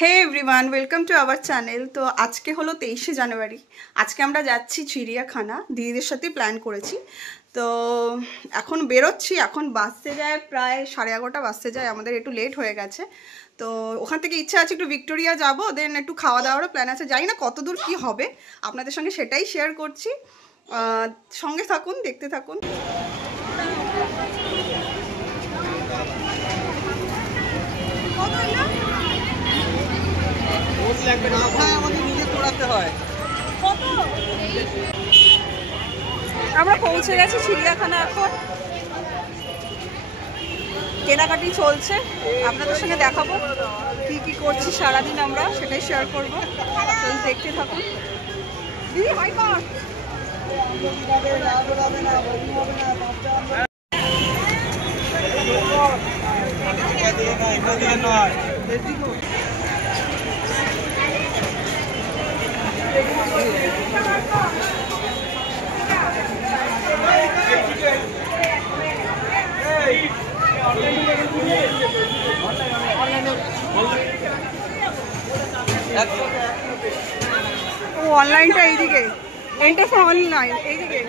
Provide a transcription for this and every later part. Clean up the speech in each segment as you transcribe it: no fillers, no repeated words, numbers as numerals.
Hey everyone, welcome to our channel. তো আজকে হলো 23শে জানুয়ারি। আজকে আমরা যাচ্ছি চিড়িয়াখানা, দিদিদের সাথে প্ল্যান করেছি। তো এখন বেরোচ্ছি, এখন বাসতে যায় প্রায় 11:30 বাসতে যায়, আমাদের একটু লেট হয়ে গেছে। তো ওখান থেকে ইচ্ছা আছে একটু ভিক্টোরিয়া যাব, দেন একটু খাওয়া দাওয়ারও প্ল্যান আছে। জানি না কত দূর কী হবে, আপনাদের সঙ্গে সেটাই শেয়ার করছি। সঙ্গে থাকুন, দেখতে থাকুন। আমরা পৌঁছে গেছি চিড়িয়াখানা। এখন কেনাকাটি চলছে, আপনাদের সঙ্গে দেখাবো কি কি করছি সারাদিন, আমরা সেটাই শেয়ার করবো। দেখতে থাকুন। দিদি হাই কর। অনলাইনটা এইদিকে, এন্টারটা অনলাইন এইদিকে।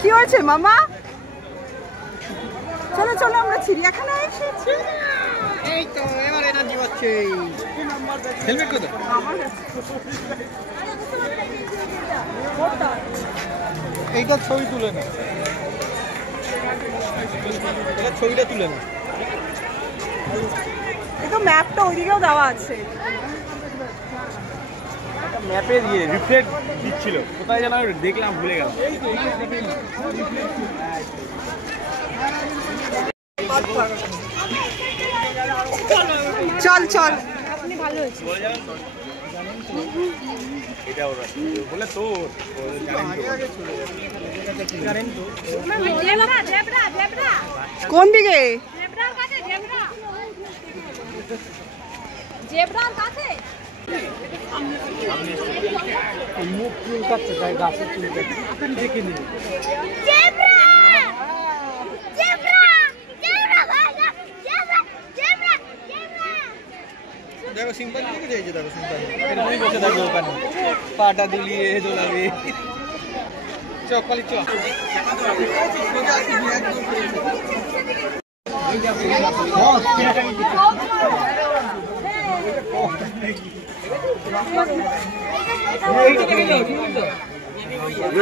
কি হয়েছে মামা? চলো চলো, আমরা চিড়িয়াখানায় এসেছি। এই তো এবার এনার্জি পাচ্ছে। হেলমেট কোথায়? আমার এইটা ছবি তুলে না, এটা ছবিটা তুলে না। এই তো ম্যাপটা ওইদিকেও দেওয়া আছে। ম্যাপে দিয়ে রিফ্লেক্ট দিচ্ছিল, কোথায় যেন দেখলাম, ভুলে গেলাম। চল চল। এটা ওরা বলে তোর কোন দিকে? মুখ চুলকাচ্ছে, তাই গাছের চুলকাচ্ছে দেখে নিই। দেখো সিম্পল দিকে যাইছে, দেখো সিম্পল এরকমই বসে থাকবে ওখানে, পাটা দুলিয়ে দোলাবে। চপালি চপ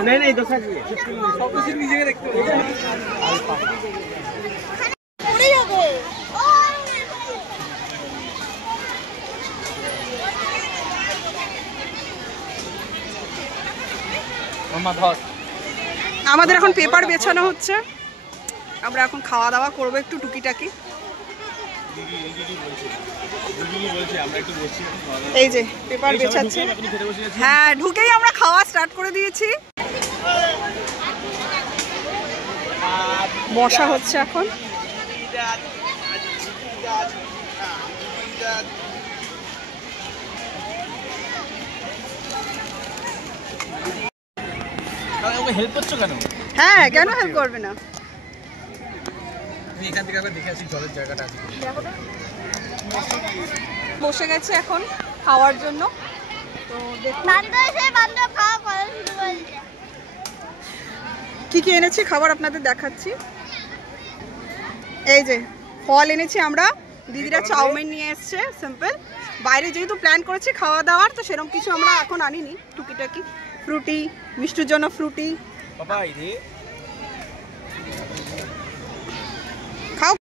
नहीं दो सब कुछ নিজেকে দেখতে আমাদের এখন পেপার বেছানো হচ্ছে, আমরা এখন খাওয়া দাওয়া করবো একটু টুকিটাকি। এই যে পেপার বেছাচ্ছে। হ্যাঁ, ঢুকেই আমরা খাওয়া স্টার্ট করে দিয়েছি। বসা হচ্ছে এখন। হেল্প করছো কেন? হ্যাঁ, কেন হেল্প করবে না? আমি এখান থেকে আবার দেখে আসি জলের জায়গাটা আছে। বসে গেছে এখন খাওয়ার জন্য। তো কি কি এনেছি খাবার আপনাদের দেখাচ্ছি। এই যে ফল এনেছি আমরা, দিদিরা চাউমিন নিয়ে এসছে সিম্পল। বাইরে যেহেতু প্ল্যান করেছি খাওয়া দাওয়ার, তো সেরকম কিছু আমরা এখন আনিনি, টুকিটাকি ফ্রুটি, মিষ্টির জন্য ফ্রুটি। খাও।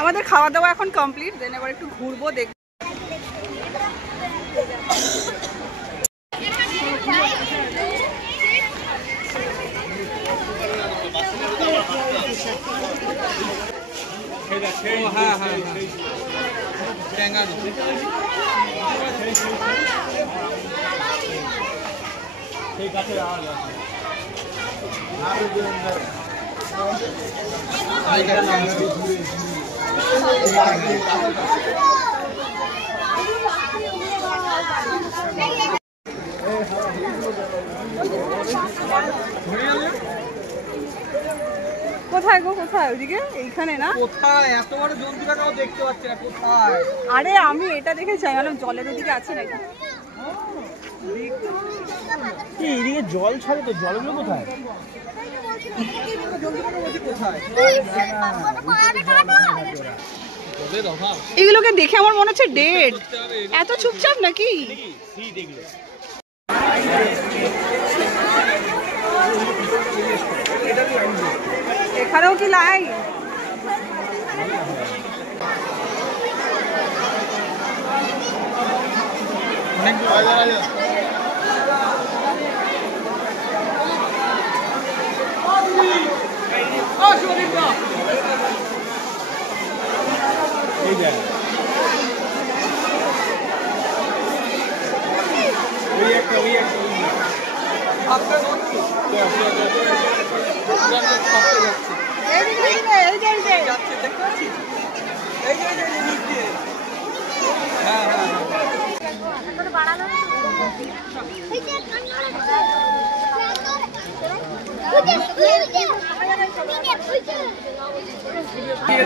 আমাদের খাওয়া দাওয়া এখন কমপ্লিট, দেন এবার একটু ঘুরবো, দেখবো। হ্যাঁ হ্যাঁ কোথায় গো, কোথায়? ওইদিকে, এইখানে না? কোথায় এত বড় জন্তুটাকেও দেখতে পাচ্ছি না, কোথায়? আরে আমি এটা দেখে চাই, মানে জলের ওদিকে আছে নাকি। এইদিকে জল ছাড়ে তো, জলগুলো কোথায়? এগুলোকে দেখে আমার মনে হচ্ছে ডেড। এত চুপচাপ নাকি? এখানেও কি লাইন?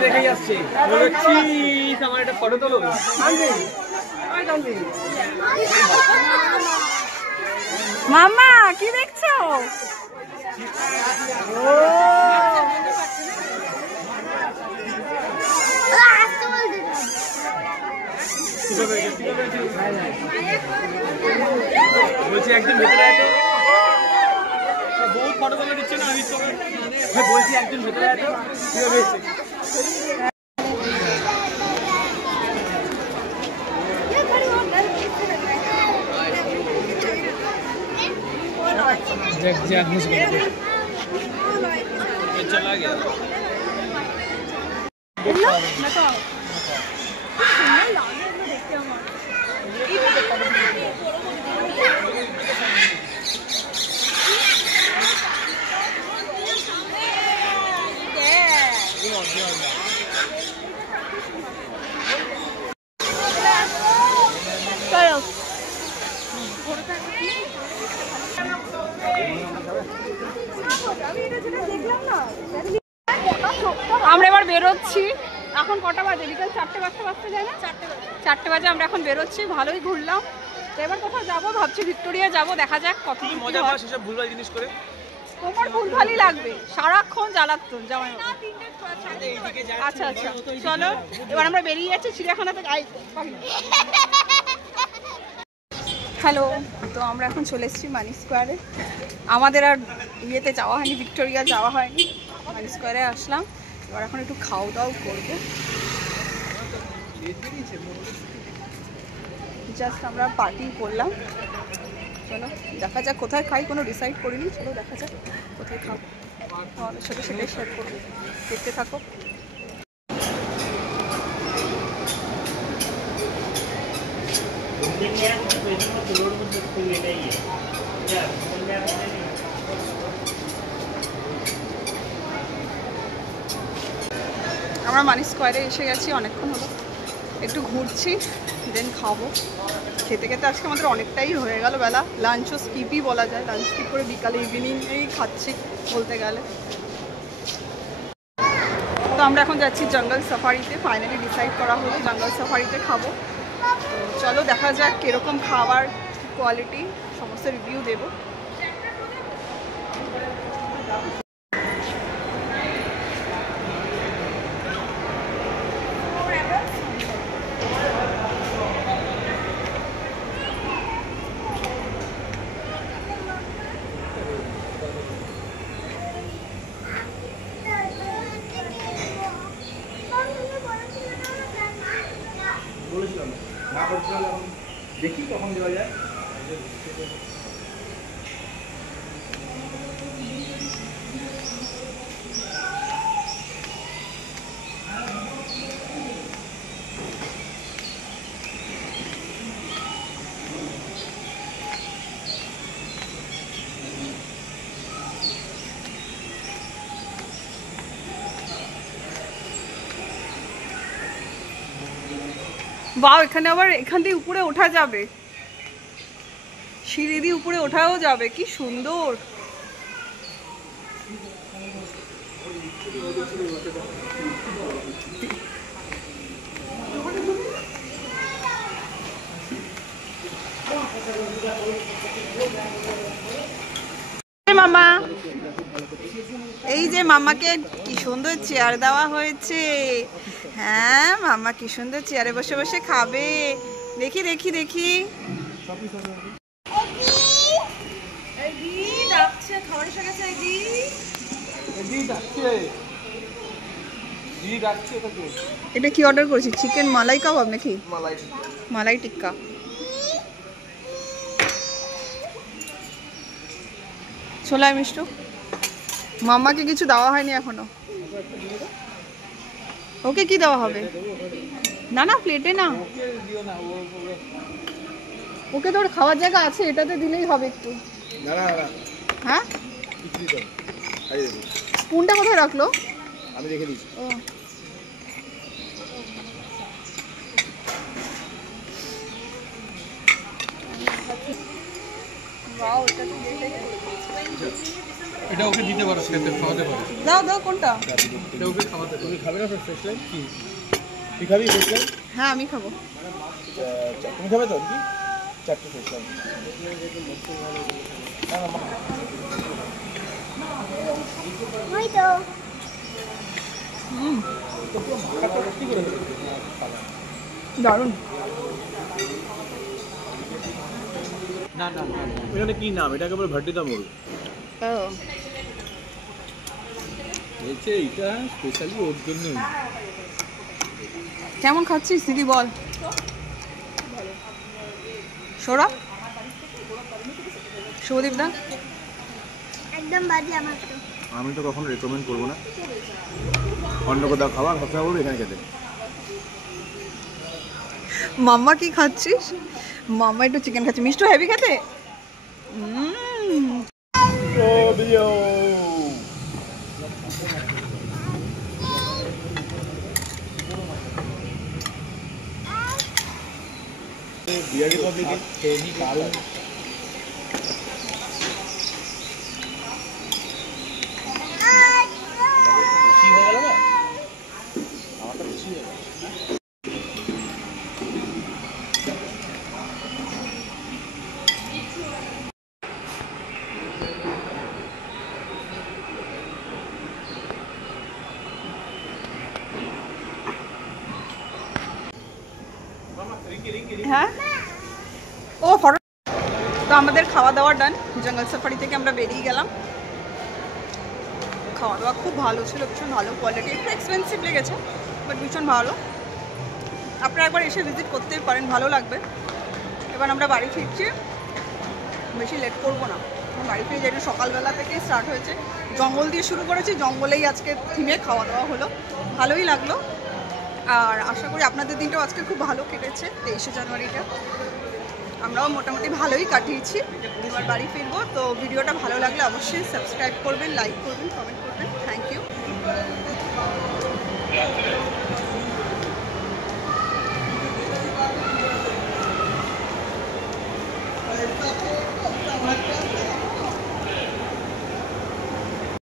দেখেই আসছে, বলেছি আমার একটা ফটো তোলো। মাম্মা কি দেখছো? বলছি একজন ভেতরে এত বহুত ফটো তোলা দিচ্ছে না, বলছি একজন ভেতরে এত चला गया। আমরা এবার বেরোচ্ছি। এখন কটা বাজে? বিকাল 4টে বাজতে যায় না? 4টে বাজে। আমরা এখন বেরোচ্ছি, ভালোই ঘুরলাম। তো এবার কোথাও যাবো ভাবছি, ভিক্টোরিয়া যাবো, দেখা যাক কত মজা পাওয়া সেসব ভুলভাল জিনিস করে। তোমার ভুলভালই লাগবে, সারাক্ষণ জ্বালাতন জামাই। আচ্ছা আচ্ছা চলো, এবার আমরা বেরিয়ে যাচ্ছি চিড়িয়াখানাতে। হ্যালো, তো আমরা এখন চলে এসেছি মানি স্কোয়ারে। আমাদের আর ইয়েতে যাওয়া হয়নি, ভিক্টোরিয়া যাওয়া হয়নি, মানি স্কোয়ারে আসলাম। এবার এখন একটু খাওয়া দাওয়া করবো। জাস্ট আমরা পার্টি করলাম। চলো দেখা যাক কোথায় খাই, কোনো ডিসাইড করিনি। চলো দেখা যাক কোথায় খাবো, আমাদের সাথে সেটাই শেয়ার করবো। দেখতে থাকো। আমরা মানি স্কোয়ারে এসে গেছি, অনেকক্ষণ হলো। একটু ঘুরছি, দেন খাবো। খেতে খেতে আজকে আমাদের অনেকটাই হয়ে গেল বেলা। লাঞ্চও স্কিপই বলা যায়, লাঞ্চ স্কিপ করে বিকালে ইভিনিংয়েই খাচ্ছি বলতে গেলে। তো আমরা এখন যাচ্ছি জঙ্গল সাফারিতে। ফাইনালি ডিসাইড করা হলো জঙ্গল সাফারিতে খাবো। তো চলো দেখা যাক কীরকম খাবার কোয়ালিটি, সমস্ত রিভিউ দেবো। দেখি কখন দেওয়া যায়। বাহ, এখানে আবার এখান দিয়ে উপরে ওঠা যাবে, সিঁড়ি দিয়ে উপরে ওঠাও যাবে, কি সুন্দর। মামা, এই যে মামাকে কি সুন্দর চেয়ার দেওয়া হয়েছে। হ্যাঁ, মামা কি সুন্দর চেয়ারে বসে বসে খাবে। দেখি দেখি দেখি, এটা কি অর্ডার করেছি? চিকেন মালাই কাবাব নাকি মালাই টিক্কা? ছোলায় মিষ্টি। মাম্মাকে কিছু দেওয়া হয়নি এখনো। ওকে কি দেওয়া হবে? না না, প্লেটে না, ওকে তো ওর খাওয়ার জায়গা আছে, এটাতে দিলেই হবে একটু। হ্যাঁ, স্পুনটা কোথায় রাখলো? আমি রেখে দিয়েছি। ও, এটা ওকে দিতে পারো, খেতে খাওয়াতে পারো। দাও দাও, কোনটা? এটা ওকে খাওয়াতে। তুমি খাবে না ফ্রেশ লাইন? কি তুই খাবি ফ্রেশ লাইন? হ্যাঁ, আমি খাবো। তুমি খাবে তো? কি 4টে ফ্রেশ লাইন? ওই তো। দারুণ। না না, এখানে কি নাম? এটা একেবারে ভাটিদা মোড়। বলছে এটা স্পেশালি ওর জন্য। কেমন খাচ্ছিস দিদি বল? সৌরভ, শুভদীপ দা? একদম বাজে আমার তো। আমি তো কখনো রেকমেন্ড করবো না অন্য কোথাও খাবার, সবসময় বলবো এখানে খেতে। মাম্মা কি খাচ্ছিস? মাম্মা একটু চিকেন খাচ্ছে। মিষ্টি হেভি খেতে। বিহারি পাবলিক দারুণ। বেশি হয়ে গেল না, আমারটা বেশি হয়ে গেল। হ্যাঁ, ও ফটো। তো আমাদের খাওয়া দাওয়া ডান। জঙ্গল সাফারি থেকে আমরা বেরিয়ে গেলাম। খাওয়া দাওয়া খুব ভালো ছিল, ভীষণ ভালো কোয়ালিটি। একটু এক্সপেন্সিভ লেগেছে, বাট ভীষণ ভালো। আপনারা একবার এসে ভিজিট করতেই পারেন, ভালো লাগবে। এবার আমরা বাড়ি ফিরছি, বেশি লেট করবো না। বাড়ি ফিরে যেটা সকালবেলা থেকেই স্টার্ট হয়েছে, জঙ্গল দিয়ে শুরু করেছি, জঙ্গলেই আজকে থিমে খাওয়া দাওয়া হলো, ভালোই লাগলো। আর আশা করি আপনাদের দিনটাও আজকে খুব ভালো কেটেছে। 23শে জানুয়ারিটা আমরাও মোটামুটি ভালোই কাটিয়েছি। এবার বাড়ি ফিরবো। তো ভিডিওটা ভালো লাগলে অবশ্যই সাবস্ক্রাইব করবেন, লাইক করবেন, কমেন্ট করবেন। Thank you.